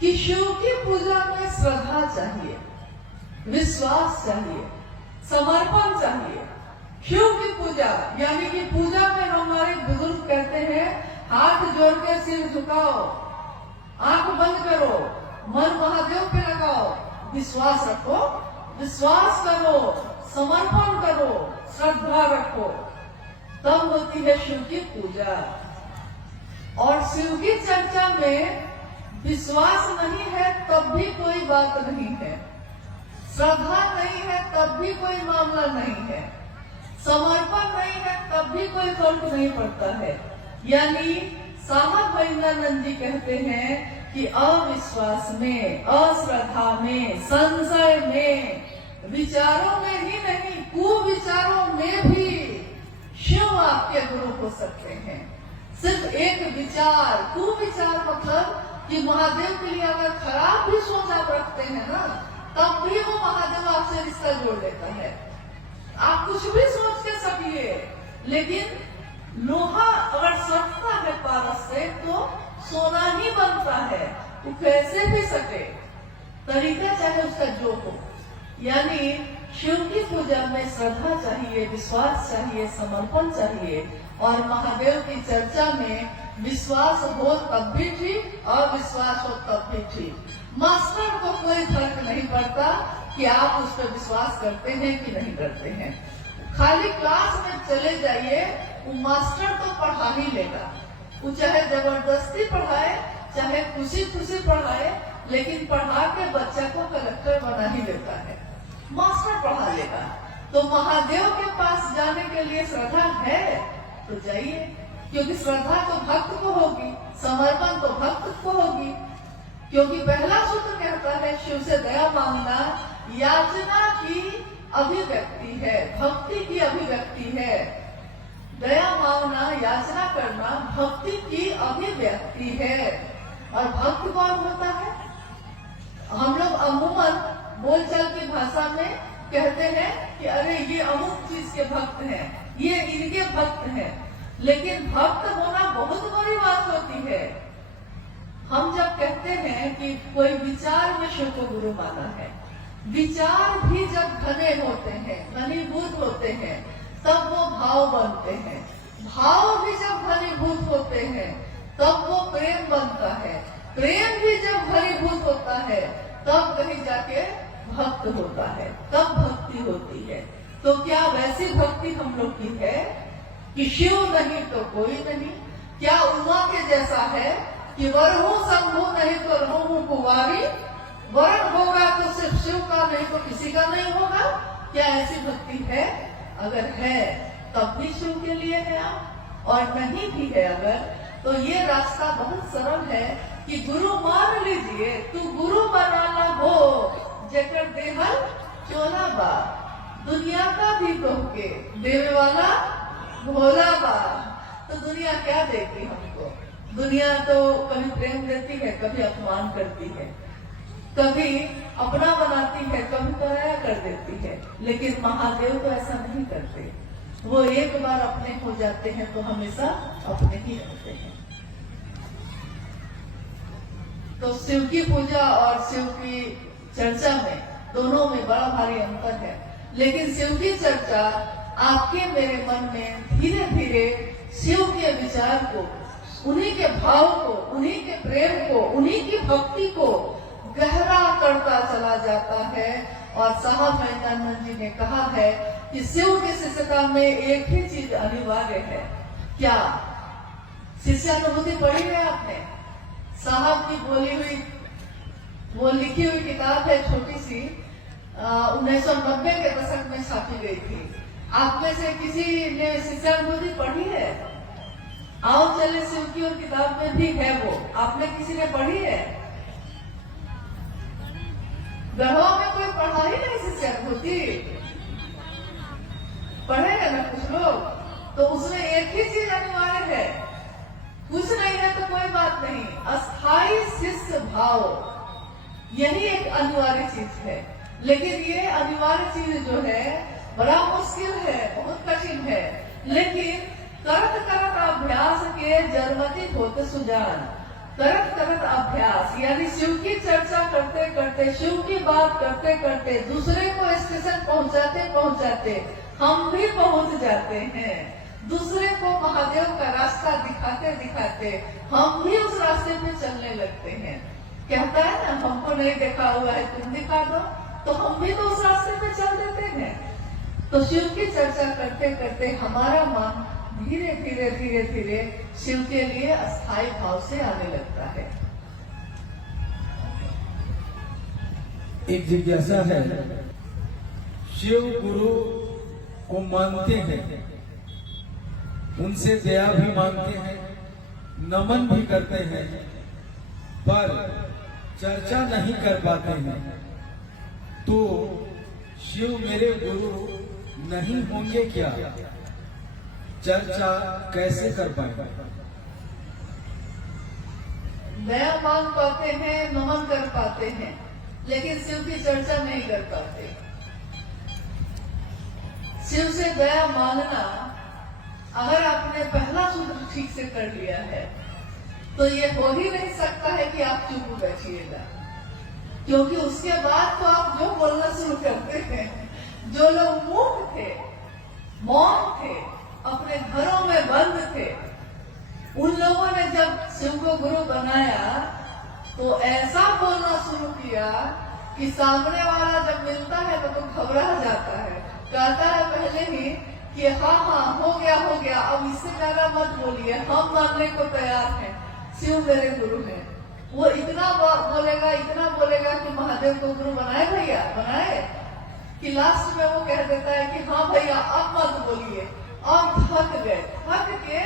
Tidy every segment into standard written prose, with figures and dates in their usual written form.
कि शिव की पूजा में श्रद्धा चाहिए, विश्वास चाहिए, समर्पण चाहिए। शिव की पूजा यानी कि पूजा में हमारे बुजुर्ग कहते हैं हाथ जोड़ के सिर झुकाओ, आंख बंद करो, मन महादेव पे लगाओ, विश्वास रखो, विश्वास करो, समर्पण करो, श्रद्धा रखो, तब होती है शिव की पूजा। और शिव की चर्चा में विश्वास नहीं है तब भी कोई बात नहीं है, श्रद्धा नहीं है तब भी कोई मामला नहीं है, समर्पण नहीं है तब भी कोई फर्क नहीं पड़ता है। यानी साहब वैद्यानंद जी कहते हैं कि अविश्वास में, अश्रद्धा में, संशय में, विचारों में ही नहीं कुविचारों में भी शिव आपके गुरु हो सकते हैं। सिर्फ एक विचार, कुविचार मतलब कि महादेव के लिए अगर खराब भी सोच आप रखते हैं ना, तब भी वो महादेव आपसे रिश्ता जोड़ लेता है। आप कुछ भी सोच के सकिए, लेकिन लोहा अगर सटता है पारस से तो सोना ही बनता है, वो कैसे भी सके, तरीका चाहे उसका जो हो। यानी शिव की पूजा में श्रद्धा चाहिए, विश्वास चाहिए, समर्पण चाहिए। और महादेव की चर्चा में विश्वास हो तब भी ठीक, अविश्वास हो तब भी ठीक। मास्टर को कोई फर्क नहीं पड़ता कि आप उस पर विश्वास करते हैं कि नहीं करते हैं। खाली क्लास में चले जाइए, वो मास्टर तो पढ़ा ही लेगा, वो चाहे जबरदस्ती पढ़ाए, चाहे खुशी खुशी पढ़ाए, लेकिन पढ़ा के बच्चा को कलेक्टर बना ही लेता है, मास्टर पढ़ा लेगा। तो महादेव के पास जाने के लिए श्रद्धा है तो जाइए, क्योंकि श्रद्धा तो भक्त को होगी, समर्पण तो भक्त को होगी। क्योंकि पहला सूत्र कहता है शिव से दया मांगना याचना की अभिव्यक्ति है, भक्ति की अभिव्यक्ति है। दया मांगना, याचना करना भक्ति की अभिव्यक्ति है। और भक्त कौन होता है? हम लोग अमूमन बोलचाल की भाषा में कहते हैं कि अरे ये अमुक चीज के भक्त हैं, ये इनके भक्त हैं। लेकिन भक्त होना बहुत बड़ी बात होती है। हम जब कहते हैं कि कोई विचार में शिव को गुरु माना है, विचार भी जब घने होते हैं, घनीभूत होते हैं, तब वो भाव बनते हैं। भाव भी जब घनीभूत होते हैं तब वो प्रेम बनता है। प्रेम भी जब घनीभूत होता है तब कहीं जाके भक्त होता है, तब भक्ति होती है। तो क्या वैसी भक्ति हम लोग की है कि शिव नहीं तो कोई नहीं? क्या उमा के जैसा है कि वरहू शंभु नहीं तो रहूं कुंवारी, वरण होगा तो सिर्फ शिव का नहीं तो किसी का नहीं होगा? क्या ऐसी भक्ति है? अगर है तब भी शिव के लिए है आप, और नहीं भी है अगर, तो ये रास्ता बहुत सरल है कि गुरु मान लीजिए, तू गुरु बनाना हो जेकर देहल चोला बा, दुनिया का भी तोहके देवे वाला भोला बा। तो दुनिया क्या देती हमको? दुनिया तो कभी प्रेम देती है, कभी अपमान करती है, कभी अपना बनाती है, कभी पराया कर देती है। लेकिन महादेव तो ऐसा नहीं करते, वो एक बार अपने हो जाते हैं तो हमेशा अपने ही रहते हैं। तो शिव की पूजा और शिव की चर्चा में, दोनों में बड़ा भारी अंतर है। लेकिन शिव की चर्चा आपके मेरे मन में धीरे धीरे शिव के विचार को, उन्हीं के भाव को, उन्हीं के प्रेम को, उन्हीं की भक्ति को गहरा करता चला जाता है। और साहब वैद्यानंद जी ने कहा है कि शिव की शिष्यता में एक ही चीज अनिवार्य है। क्या? शिष्यानुभूति पढ़ी है आपने? साहब की बोली हुई, वो लिखी हुई किताब है, छोटी सी, 1990 के दशक में छापी गई थी। आप में से किसी ने शिष्यानुभूति पढ़ी है? आओ चले, शिव की और किताब में भी है वो, आपने किसी ने पढ़ी है? गढ़वा में कोई पढ़ा ही नहीं शिष्यानुभूति, पढ़ेगा ना कुछ लोग? तो उसमें एक ही चीज अनिवार्य है, कुछ नहीं है तो कोई बात नहीं, अस्थाई शिष्य भाव, यही एक अनिवार्य चीज है। लेकिन ये अनिवार्य चीज जो है बड़ा मुश्किल है, बहुत कठिन है। लेकिन करत करत अभ्यास के जन्मति होते सुजान, करत करत अभ्यास, यानी शिव की चर्चा करते करते, शिव की बात करते करते, दूसरे को स्टेशन पहुंचाते पहुंचाते हम भी पहुंच जाते हैं। दूसरे को महादेव का रास्ता दिखाते दिखाते हम भी उस रास्ते पे चलने लगते हैं। कहता है ना, हमको नहीं देखा हुआ है, तुम दिखा दो, तो हम भी तो उस रास्ते पे चल देते हैं। तो शिव की चर्चा करते करते हमारा मन धीरे धीरे धीरे धीरे शिव के लिए अस्थायी भाव से आने लगता है। एक जिज्ञासा है, शिव गुरु को मानते हैं, उनसे दया भी मांगते हैं, नमन भी करते हैं, पर चर्चा नहीं कर पाते हैं, तो शिव मेरे गुरु नहीं होंगे क्या? चर्चा कैसे कर पाएंगे? दया मांग पाते हैं, नमन कर पाते हैं, लेकिन शिव की चर्चा नहीं कर पाते। शिव से दया मांगना, अगर आपने पहला सूत्र ठीक से कर लिया है तो ये हो ही नहीं सकता है कि आप चुप बैठिएगा, क्योंकि उसके बाद तो आप जो बोलना शुरू करते हैं। जो लोग मूक थे, मौन थे, अपने घरों में बंद थे, उन लोगों ने जब शिव को गुरु बनाया तो ऐसा बोलना शुरू किया कि सामने वाला जब मिलता है तो घबरा जाता है, कहता है पहले ही कि हाँ हाँ हो गया, अब इससे ज्यादा मत बोलिए, हम मानने को तैयार हैं, शिव मेरे गुरु हैं। वो इतना बोलेगा कि महादेव को गुरु बनाए भैया, बनाए, कि लास्ट में वो कह देता है कि हाँ भैया अब मत बोलिए, अब थक गए, थक के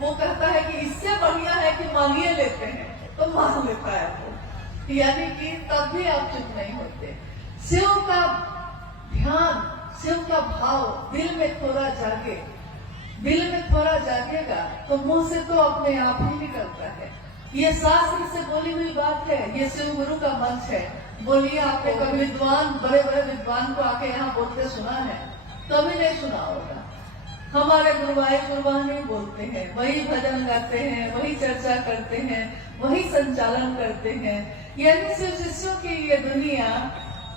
वो कहता है कि इससे बढ़िया है कि मांगिए लेते हैं, तो मांग लेता है वो। यानी कि तब भी आप चुप नहीं होते। शिव का ध्यान, शिव का भाव दिल में थोड़ा जागे, दिल में थोड़ा जागेगा तो मुंह से तो अपने आप ही निकलता है। ये शास्त्र से बोली हुई बात है, ये शिव गुरु का मंच है। बोलिए, आपने कभी विद्वान, बड़े बड़े विद्वान को आके यहाँ बोलते सुना है? कभी नहीं सुना होगा। हमारे गुरुभाई गुरुबानी बोलते हैं, वही भजन गाते हैं, वही चर्चा करते हैं, वही संचालन करते हैं। यानी शिव शिष्यों की ये दुनिया,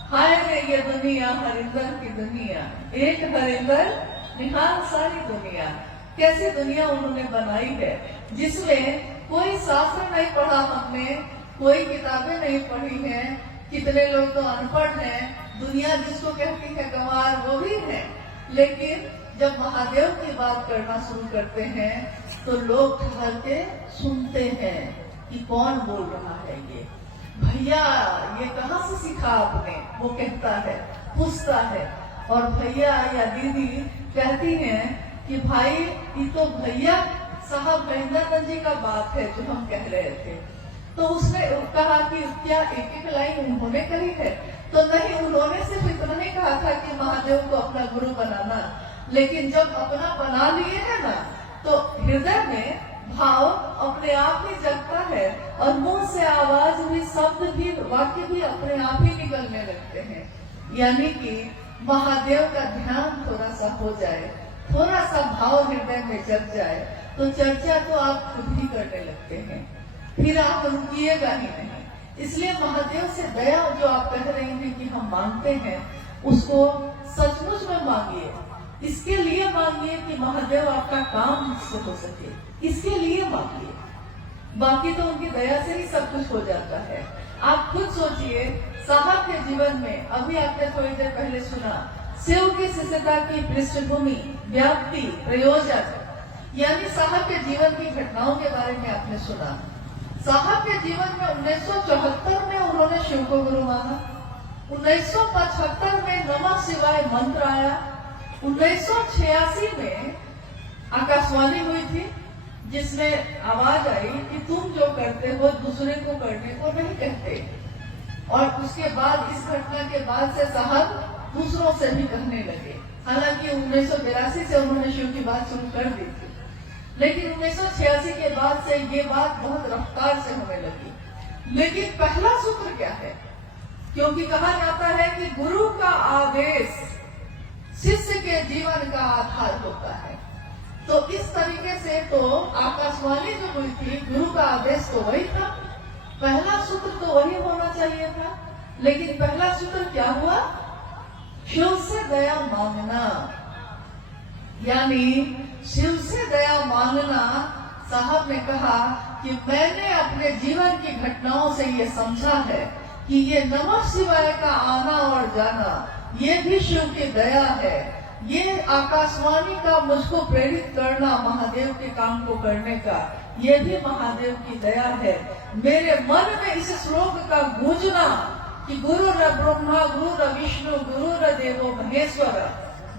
हाय रे ये दुनिया, हरिंदर की दुनिया, एक हरिंदर निहाल सारी दुनिया। कैसी दुनिया उन्होंने बनाई है, जिसमें कोई शास्त्र नहीं पढ़ा हमने, कोई किताबें नहीं पढ़ी हैं, कितने लोग तो अनपढ़ हैं, दुनिया जिसको कहती है गंवार वो भी है। लेकिन जब महादेव की बात करना शुरू करते हैं तो लोग ठहर के सुनते हैं कि कौन बोल रहा है ये, भैया ये कहाँ से सीखा आपने, वो कहता है, पूछता है। और भैया या दीदी कहती हैं कि भाई ये तो भैया साहब महेंद्रनाथ जी का बात है जो हम कह रहे थे। तो उसने कहा कि क्या एक एक लाइन उन्होंने कही है? तो नहीं, उन्होंने सिर्फ इतना ही कहा था कि महादेव को अपना गुरु बनाना, लेकिन जब अपना बना लिए है ना, तो हृदय में भाव अपने आप ही जगता है और मुंह से आवाज भी, शब्द भी, वाक्य भी अपने आप ही निकलने लगते हैं। यानी कि महादेव का ध्यान थोड़ा सा हो जाए, थोड़ा सा भाव हृदय में जग जाए, तो चर्चा तो आप खुद ही करने लगते हैं, फिर आप रुकिएगा ही नहीं। इसलिए महादेव से दया जो आप कह रही हैं कि हम मांगते हैं, उसको सचमुच में मांगिए। इसके लिए मांगिए कि महादेव आपका काम मुझसे हो सके, इसके लिए मांगिए। बाकी तो उनकी दया से ही सब कुछ हो जाता है। आप खुद सोचिए, साहब के जीवन में, अभी आपने थोड़ी देर पहले सुना, शिव की शिष्यता की पृष्ठभूमि, व्याप्ति, प्रयोजन, यानी साहब के जीवन की घटनाओं के बारे में आपने सुना। साहब के जीवन में 1974 में उन्होंने शिव को गुरु माना, 1975 में नमः शिवाय मंत्र आया, 1986 में आकाशवाणी हुई थी जिसमें आवाज आई कि तुम जो करते हो दूसरे को करने को नहीं कहते। और उसके बाद, इस घटना के बाद से साहब दूसरों से भी कहने लगे। हालांकि 1982 से उन्होंने शिव की बात शुरू कर दी थी, लेकिन 1986 के बाद से ये बात बहुत रफ्तार से होने लगी। लेकिन पहला सूत्र क्या है? क्योंकि कहा जाता है कि गुरु का आदेश शिष्य के जीवन का आधार होता है, तो इस तरीके से तो आकाशवाणी जो हुई थी, गुरु का आदेश तो वही था। वही होना चाहिए था। लेकिन पहला सूत्र क्या हुआ? शिव से दया मांगना, यानी शिव से दया मांगना। साहब ने कहा कि मैंने अपने जीवन की घटनाओं से ये समझा है कि ये नमः शिवाय का आना और जाना ये भी शिव की दया है। ये आकाशवाणी का मुझको प्रेरित करना महादेव के काम को करने का, ये भी महादेव की दया है। मेरे मन में इस श्लोक का गूंजना कि गुरु र ब्रह्मा गुरु र विष्णु गुरु र देवो महेश्वर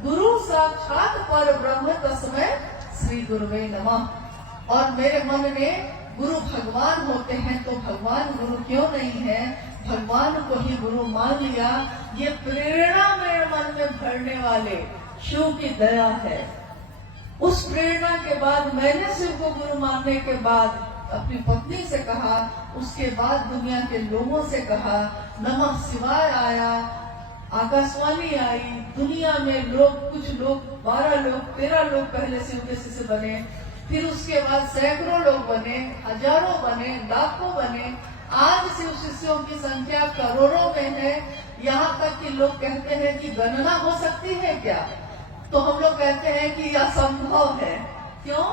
गुरु साक्षात पर ब्रह्म तस्मै श्री गुरुवे नमः। और मेरे मन में गुरु भगवान होते हैं तो भगवान गुरु क्यों नहीं है, भगवान को ही गुरु मान लिया। ये प्रेरणा मेरे मन में भरने वाले शिव की दया है। उस प्रेरणा के बाद मैंने शिव को गुरु मानने के बाद अपनी पत्नी से कहा, उसके बाद दुनिया के लोगों से कहा, नमः शिवाय आया, आकाशवाणी आई, दुनिया में लोग, कुछ लोग 12 लोग 13 लोग पहले शिव के शिष्य बने, फिर उसके बाद सैकड़ों लोग बने, हजारों बने, लाखों बने। आज शिव शिष्यों की संख्या करोड़ों में है। यहाँ तक कि लोग कहते हैं कि गणना हो सकती है क्या? तो हम लोग कहते हैं कि यह संभव है। क्यों?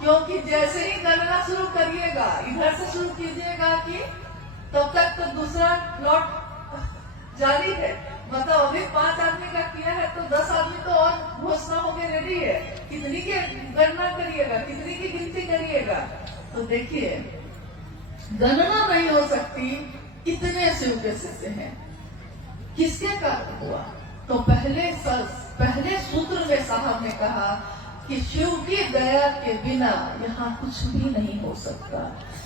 क्योंकि जैसे ही गणना शुरू करिएगा, इधर से शुरू कीजिएगा कि तब तक तो दूसरा प्लॉट जारी है। मतलब अभी 5 आदमी का किया है तो 10 आदमी तो और घोषणा होके रेडी है। कितनी की गणना करिएगा, कितनी की गिनती करिएगा? तो देखिए, गणना नहीं हो सकती, इतने शिव के शिष्य हैं। किसके कारण हुआ? तो पहले सूत्र में साहब ने कहा कि शिव की दया के बिना यहाँ कुछ भी नहीं हो सकता,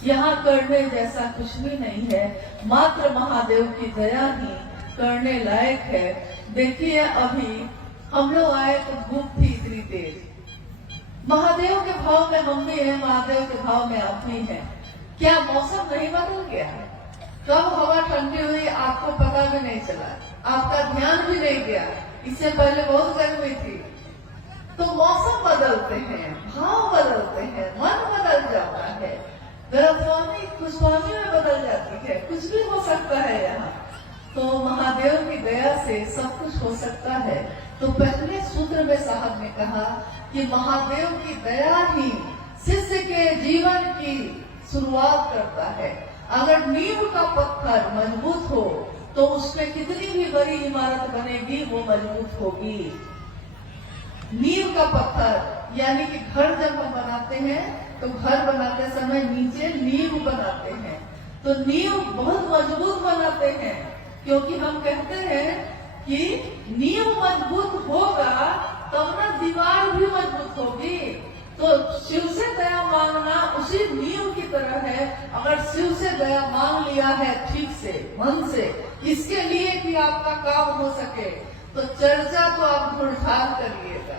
यहाँ करने जैसा कुछ भी नहीं है। मात्र महादेव की दया ही करने लायक है। देखिए, अभी हम लोग आए तो धूप थी इतनी तेज, महादेव के भाव में हम भी हैं, महादेव के भाव में आप भी हैं। क्या मौसम नहीं बदल गया है? कब हवा ठंडी हुई आपको पता भी नहीं चला, आपका ध्यान भी नहीं गया। इससे पहले बहुत गर्मी थी। तो मौसम बदलते हैं, भाव बदलते हैं, मन बदल जाता है, गर्भवामी खुशवामी में बदल जाती है, कुछ भी हो सकता है यहाँ। तो महादेव की दया से सब कुछ हो सकता है। तो पहले सूत्र में साहब ने कहा कि महादेव की दया ही शिष्य के जीवन की शुरुआत करता है। अगर नींव का पत्थर मजबूत हो तो उसमें कितनी भी बड़ी इमारत बनेगी वो मजबूत होगी। नींव का पत्थर यानी कि घर जब हम बनाते हैं तो घर बनाते समय नीचे नींव बनाते हैं, तो नींव बहुत मजबूत बनाते हैं, क्योंकि हम कहते हैं कि नींव मजबूत होगा तब ना दीवार भी मजबूत होगी। तो शिव से दया मांगना उसी नींव की तरह है। अगर शिव से दया मांग लिया है ठीक से, मन से, इसके लिए कि आपका काम हो सके, तो चर्चा तो आप ढूंढाड़ करिएगा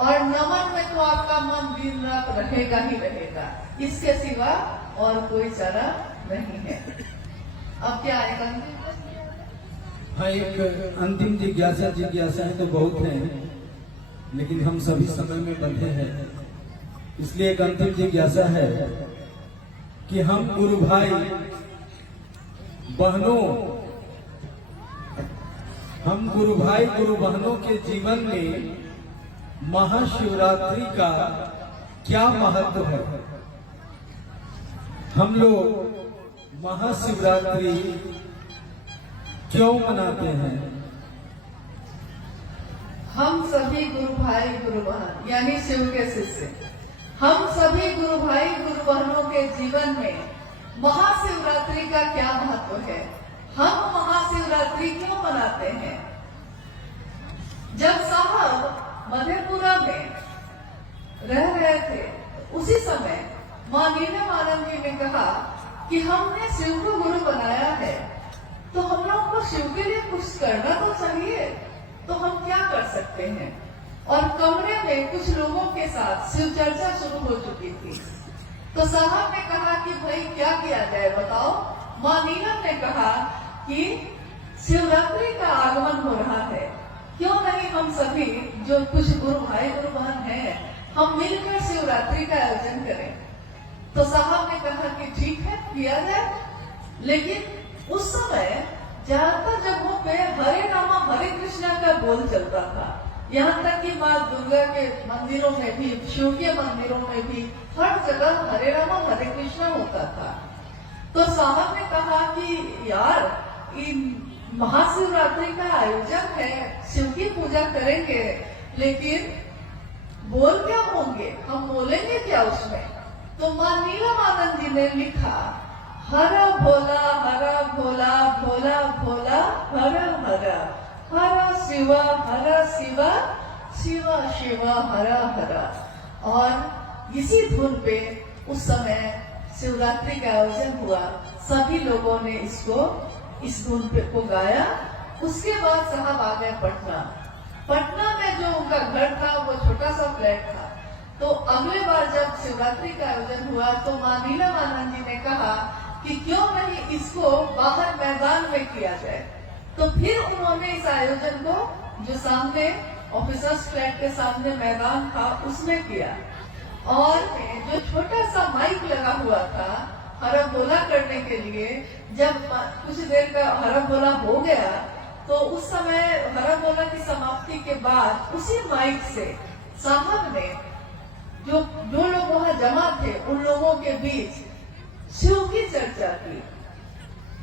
और नमन में तो आपका मन दिन रात रहेगा ही रहेगा। इसके सिवा और कोई चारा नहीं है। अब क्या आएगा? हाँ, एक अंतिम जिज्ञासा है तो बहुत है, लेकिन हम सभी समय में बंधे हैं, इसलिए एक अंतिम जिज्ञासा है कि हम गुरु भाई बहनों, हम गुरु भाई गुरु बहनों के जीवन में महाशिवरात्रि का क्या महत्व है? हम लोग महाशिवरात्रि क्यों मनाते हैं? हम सभी गुरु भाई गुरु बहन यानी शिव के शिष्य, हम सभी गुरु भाई गुरु बहनों के जीवन में महाशिवरात्रि का क्या महत्व है? हम महाशिवरात्रि क्यों मनाते हैं? जब साहब मधेपुरा में रह रहे थे, उसी समय मां नीलमानंद जी ने कहा कि हमने शिव को गुरु बनाया है, तो हम लोग को शिव के लिए कुछ करना तो चाहिए। तो हम क्या कर सकते हैं? और कमरे में कुछ लोगों के साथ शिव चर्चा शुरू हो चुकी थी। तो साहब ने कहा कि भाई क्या किया जाए बताओ। मां नीलम ने कहा कि शिवरात्रि का आगमन हो रहा है, क्यों नहीं हम सभी जो कुछ गुरु भाई गुरु बहन हैं, हम मिलकर शिवरात्रि का आयोजन करें। तो साहब ने कहा कि ठीक है, किया जाए, लेकिन उस समय ज्यादातर जगहों पे हरे रामा हरे कृष्णा का बोल चलता था। यहाँ तक कि माँ दुर्गा के मंदिरों में भी, शिव के मंदिरों में भी हर जगह हरे रामा हरे कृष्णा होता था। तो साहब ने कहा कि यार, महाशिवरात्रि का आयोजन है, शिव की पूजा करेंगे, लेकिन बोल क्या होंगे, हम बोलेंगे क्या उसमें? तो माँ नीलमानंद जी ने लिखा, हरा भोला भोला, भोला हरा हरा, हरा शिवा शिवा शिवा हरा हरा। और इसी धुन पे उस समय शिवरात्रि का आयोजन हुआ। सभी लोगों ने इस धुन पे को गाया। उसके बाद साहब आ गए पटना में जो उनका घर था वो छोटा सा फ्लैट था। तो अगले बार जब शिवरात्रि का आयोजन हुआ तो माँ नीलमानंद जी ने कहा कि क्यों नहीं इसको बाहर मैदान में किया जाए। तो फिर उन्होंने इस आयोजन को जो सामने ऑफिसर्स फ्लैट के सामने मैदान था उसमें किया। और जो छोटा सा माइक लगा हुआ था हरा बोला करने के लिए, जब कुछ देर का हरा बोला हो गया तो उस समय हरा बोला की समाप्ति के बाद उसी माइक से साहब ने जो लोग वहां जमा थे उन लोगों के बीच शिव की चर्चा की।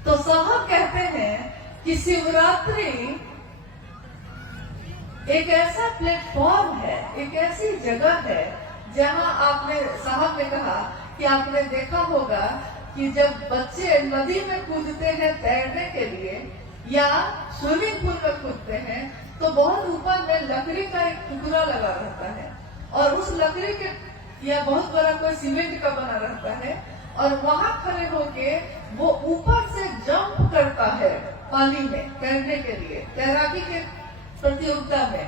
तो साहब कहते हैं कि शिवरात्रि एक ऐसा प्लेटफॉर्म है, एक ऐसी जगह है जहां साहब ने कहा कि आपने देखा होगा कि जब बच्चे नदी में कूदते हैं तैरने के लिए या स्विमिंग पूल में कूदते हैं तो बहुत ऊपर में लकड़ी का एक टुकड़ा लगा रहता है और उस लकड़ी के या बहुत बड़ा कोई सीमेंट का बना रहता है और वहां खड़े होके वो ऊपर से जंप करता है पानी में तैरने के लिए, तैराकी के प्रतियोगिता में।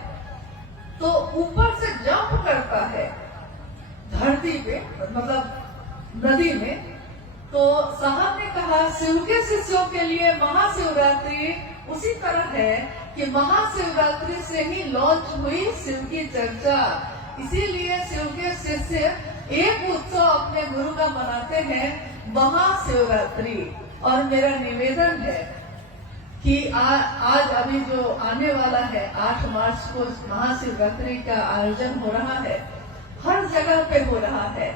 तो ऊपर से जंप करता है धरती पे, मतलब नदी में। तो साहब ने कहा शिव के शिष्यों के लिए महाशिवरात्रि उसी तरह है कि महाशिवरात्रि से ही लॉन्च हुई शिव की चर्चा। इसीलिए शिव के शिष्य एक उत्सव अपने गुरु का मनाते हैं, महाशिवरात्रि। और मेरा निवेदन है कि आज अभी जो आने वाला है 8 मार्च को महाशिवरात्रि का आयोजन हो रहा है, हर जगह पे हो रहा है।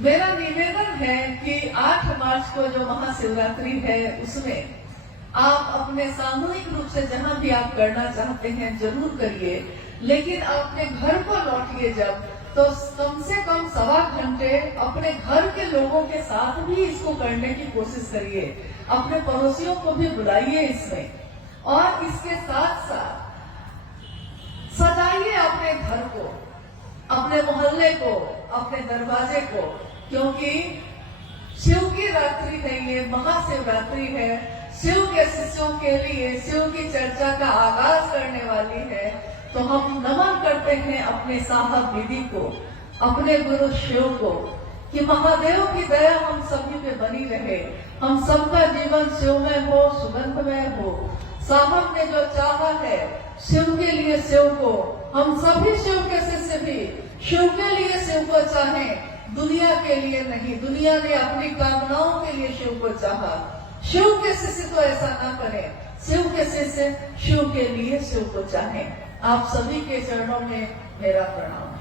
मेरा निवेदन है कि 8 मार्च को जो महाशिवरात्रि है उसमें आप अपने सामूहिक रूप से जहां भी आप करना चाहते हैं जरूर करिए, लेकिन अपने घर को लौटिए जब, तो कम से कम 1.25 घंटे अपने घर के लोगों के साथ भी इसको करने की कोशिश करिए। अपने पड़ोसियों को भी बुलाइए इसमें, और इसके साथ साथ सजाइए अपने घर को, अपने मोहल्ले को, अपने दरवाजे को, क्योंकि शिव की रात्रि है, ये महाशिवरात्रि है। शिव के शिष्यों के लिए शिव की चर्चा का आगाज करने वाली है। तो हम नमन करते हैं अपने साहब दीदी को, अपने गुरु शिव को, कि महादेव की दया हम सभी पे बनी रहे, हम सबका जीवन शिवमय हो, सुगंधमय हो। साहब ने जो चाहा है शिव के लिए शिव को, हम सभी शिव के शिष्य भी शिव के लिए शिव को चाहें, दुनिया के लिए नहीं। दुनिया ने अपनी कामनाओं के लिए शिव को चाहा, शिव के शिष्य तो ऐसा ना करें। शिव के शिष्य शिव के लिए शिव को चाहें। आप सभी के चरणों में मेरा प्रणाम।